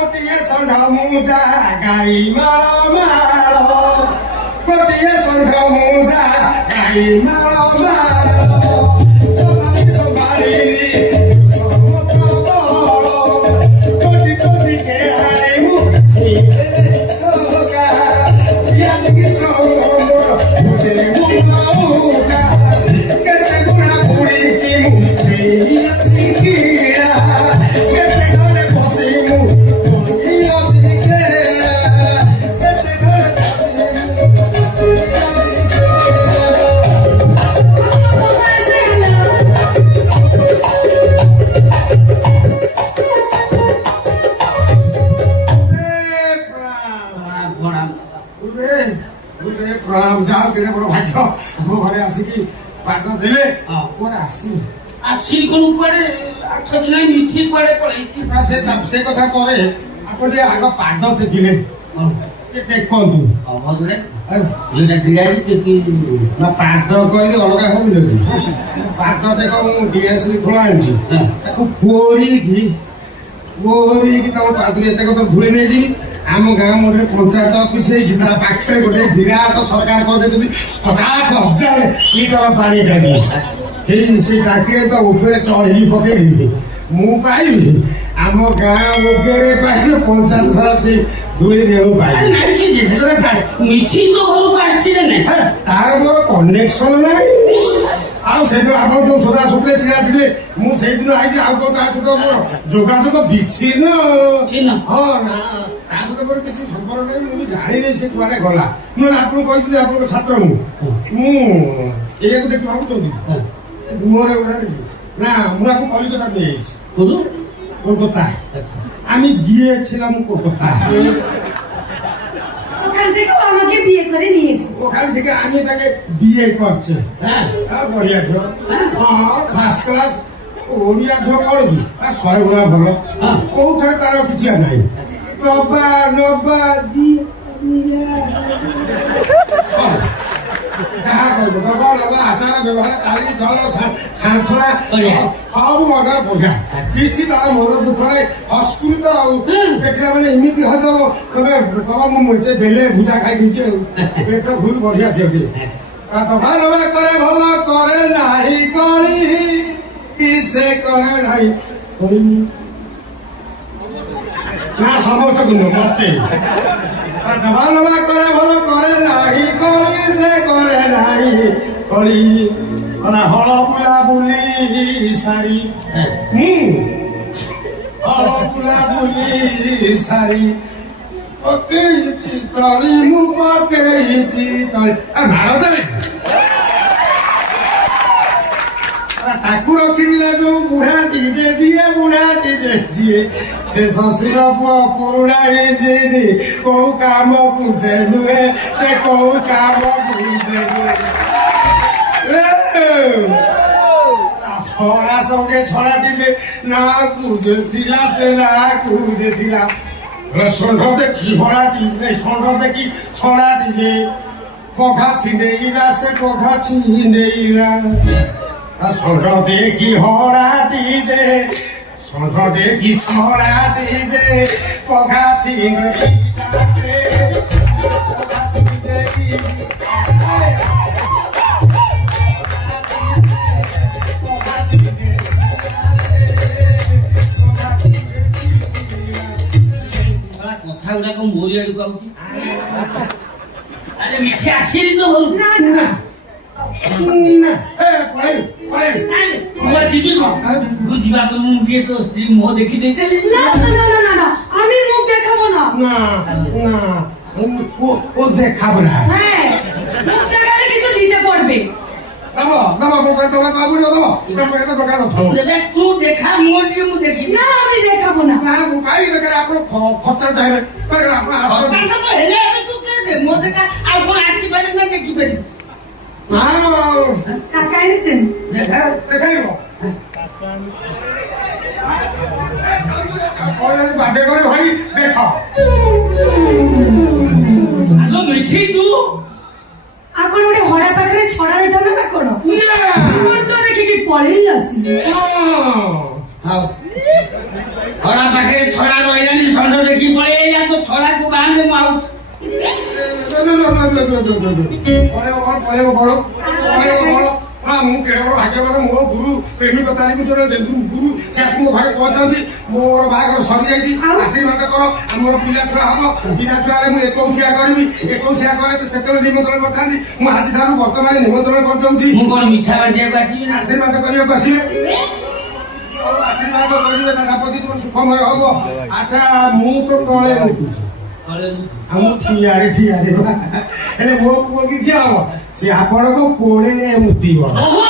ଗୋଟିଏ ଷଣ୍ଢ ମୁଁ ଯା ଗାଈ ମାଳ ମାଳ ଗୋଟିଏ ଷଣ୍ଢ ମୁଁ ଯା ଗାଈ ମାଳ ମାଳ ସମ୍ଭାଳିଲି କୋଟି କୋଟି କେହାରେ ମୁଁ ଛକା କେତେ ଗୁଣା ପୁଡ଼ିକି ମୁଁ ଦେଇଅଛି କିଣା କେତେ ଘରେ ବସି ମୁଁ ଦେଇଅଛି କେଳା କେତେ ଘରେ ପ୍ରଣାମ ଯାଅ କେତେ ବଡ଼ ଭାଗ୍ୟ ମୋ ଘରେ ଆସିକି ପାଦ ଦେଲେ କୁଆଡ଼େ ଆସିନି ଆସିଲି କଣ କୁଆଡେ 8 ଦିନ ମିଠି କୁଆଡେ ପଳେଇଛି ସେ କଥା ପରେ ଆପଣ ଟିକେ ଆଗ ପାଦ ଟେକିଲେ ଟେକନ୍ତୁ ଯୋଉଟା ଛିଡା ହେଇଛି ନା ପାଦ କହିଲେ ଅଲଗା ଭାବିଲେ ପାଦ ଟେକ ମୁଁ ଡିଏସ୍ଲି ଖୋଳା ଆଣିଛି ତାକୁ କୋରିକି ତମ ପାଦରେ ଏତେ କଥା ଧୂଳି ନେଇଯିବି ଆମ ଗାଁ ମଣ୍ଡରେ ପଞ୍ଚାୟତ ଅଫିସ ହେଇଛି ତା ପାଖରେ ଗୋଟେ ବିରାଟ ସରକାର କରିଦେଇଛନ୍ତି 50,000 ଲିଟର ପାଣି ଟାଙ୍କି ସେ ଟାଙ୍କିରେ ତ ଉପରେ ଚଢେଇ ପକେଇଲି ମୁଁ ପାଇବି ଆମ ଗାଁ ଉପରେ ପାଇଲେ ପଞ୍ଚାୟତ ସାରା ସେ ଧୂଳି ରେଣୁ ପାଇବି ମିଠି ତ ଘରକୁ ଆସିଛି ନା ତାର ମୋର କନେକ୍ସନ ନାହିଁ ଆଉ ସେଇଦିନ ଆପଣ ଯୋଉ ସଦାସୁତିରେ ଛିଡ଼ା ଥିଲେ ମୁଁ ସେଇଦିନ ଆଇଛି ଆଉ କଣ ତା ସହିତ ମୋର ଯୋଗାଯୋଗ ବିଚ୍ଛିନ୍ନ ହଁ ନା ତା ସହିତ ମୋର କିଛି ସମ୍ପର୍କ ନାହିଁ ମୁଁ ବି ଜାଣିନି ସେ କୁଆଡେ ଗଲା ମୁଁ ଆପଣଙ୍କୁ କହିଥିଲି ଆପଣଙ୍କ ଛାତ୍ର ମୁଁ ଏଇଆକୁ ଦେଖି ଭାବୁଛନ୍ତି ମୁହଁରେ না আমরা খুব কলিকতা নিয়ে এসেছি কলকাতায় আমি গিয়েছিলাম কলকাতায় ওখান থেকে আমাকে বিয়ে করে নিয়ে এসেছি ওখান থেকে আমি তাকে বিয়ে করছে হ্যাঁ বঢ়িয়া ঝিও হ্যাঁ ফার্স্ট ক্লাস ওড়িয়া ঝিও করবি আর 100 গুণা ভালো কোথায় তার কিছু নাই নবা নবা দি ଯାହା କହିବ ନବା ନବା ଆଚାର ବ୍ୟବହାର ଚାଲି ଚଳ ସାନ୍ଥଣା ସବୁ ମଗା ପୋଝା କିଛି ତାର ମନ ଦୁଃଖରେ ହସ୍କୁତ ଆଉ ଦେଖିଲା ମାନେ ଏମିତି ହଦବ ତମେ ବାବା ମୁଁ ମେଞ୍ଚେ ବେଲେ ଭୁଜା ଖାଇ ଦେଇଛି ଆଉ ପେଟ ଭୁଲ ବଢିଆ ଝିଅଟି ଦବା ନବା କରେ ଭଲ କରେ ନାହିଁ କଳି କି ସେ କରେ ନାହିଁ କଳି ନା ସମସ୍ତଙ୍କୁ ନୁହଁ ମତେ ଦବା ନବା କରେ ଭଲ କରେ ନାହିଁ କଳି ସେ କରେ ନାହିଁ କଳି ହଳ ବୁଲା ବୁଲି ସାରି ହଳ ବୁଲା ବୁଲି ସାରି ପକେଇଛି ତଳି ମୁଁ ପକେଇଛି ତଳି ଭାରତରେ ତାକୁ ରଖିଥିଲା ଯୋଉ ବୁଢାଟି ଯିଏ ବୁଢାଟି ଯିଏ ସେ ଶଶୁର ପୁଅ ପୁରୁଣା ହେଇଯିନି କୋଉ କାମକୁ ସେ ନୁହେଁ ସେ କୋଉ କାମକୁ ସେ ନୁହେଁ ଛଡ଼ା ସଙ୍ଗେ ଛଡ଼ାଟି ସେ ନାକୁ ଯେ ଥିଲା ସେ ନାକୁ ଯେ ଥିଲା ଷଣ୍ଢ ଦେଖି ହଳାଟି ଷଣ୍ଢ ଦେଖି ଛଡ଼ାଟି ଯେ ପଘା ଛିଣ୍ଡେଇଲା ସେ ପଘା ଛିଣ୍ଡେଇଲା ষণ্ড দেখি হরাটি যে ষণ্ড দেখি ছড়াটি যে পঘাছি কথা গুড়াক মোরি আড়କୁ ଆଉଛି ଆରେ ମିଠି ଆସିନି ତ ଘରୁ ଯିବି କଣ ଯିବା ମୁଁ କିଏ ତ ସ୍ତ୍ରୀ ମୁହଁ ଦେଖି ଦେଇଥିଲି আমি মুখ দেখাবো না না না ও দেখাবো না হ্যাঁ মুখ দেখালে কিছু দিতে পড়বে দেবো দেবো পোকা টোকা কাবুড়ি দেবো তোমার একটা দোকান আছে তু দেখা মোর দিয়ে ମୁଁ দেখি না আমি দেখাবো না না ମୁଁ କାଇ ବେକାର ଆପଣ ଖର୍ଚ୍ଚ ଚାହିଁବେ ଆପଣ ହେଲେ ଏବେ ତୁ କେ ମୋ ଦେଖା ଆଉ କଣ ଆସିପାରିବି ନା ଦେଖିପାରିବି কাকা এনেছেন দেখাইব বাদে করে ভাই দেখ আলো মিঠি তু ଆପଣ ଗୋଟେ ହଡ଼ା ପାଖରେ ଛଡ଼ା ରହିଥାନ୍ତା ନା କଣ ମୁଣ୍ଡ ଦେଖିକି ପଳେଇ ଆସିଲି ହଡ଼ା ପାଖରେ ଛଡ଼ା ରହିଲାନି ଷଣ୍ଢ ଦେଖି ଗଳାକୁ ବାହାରେ ମୁଁ ଆଉ ମୁଁ କେଡ଼େ ବଡ଼ ଭାଗ୍ୟବାନ ମୋ ଗୁରୁ ପ୍ରେମିକ ତାରିଖ ଜଣେ ଗୁରୁ ସେ ଆସି ମୋ ଘରେ ପହଞ୍ଚନ୍ତି ମୋର ବାହାଘର ସରିଯାଇଛି ଆଶୀର୍ବାଦ କର ଆମର ପିଲା ଛୁଆ ହବ ପିଲା ଛୁଆରେ ମୁଁ 21 କରିବି 21 କଲେ ତ ସେତେବେଳେ ନିମନ୍ତ୍ରଣ କରିଥାନ୍ତି ମୁଁ ଆଜିଠାରୁ ବର୍ତ୍ତମାନ ନିମନ୍ତ୍ରଣ କରିଦେଉଛି ମୁଁ କଣ ମିଠା ବାଣ୍ଟିବାକୁ ଆସିବି ନା ଆଶୀର୍ବାଦ କରିବାକୁ ଆସିବେ ଆଶୀର୍ବାଦ କରିବେ ଦାଦାପତି ଜୀବନ ସୁଖମୟ ହବ ଆଚ୍ଛା ମୁଁ ତ ତଳେ ଉଠୁଛି ଆଉ ମୁଁ ଠିଆରେ ହେଲେ ମୋ ପୁଅ କିଛି ହବ ସେ ଆପଣଙ୍କ କୋଳେରେ ମୁତିବ ଓହୋ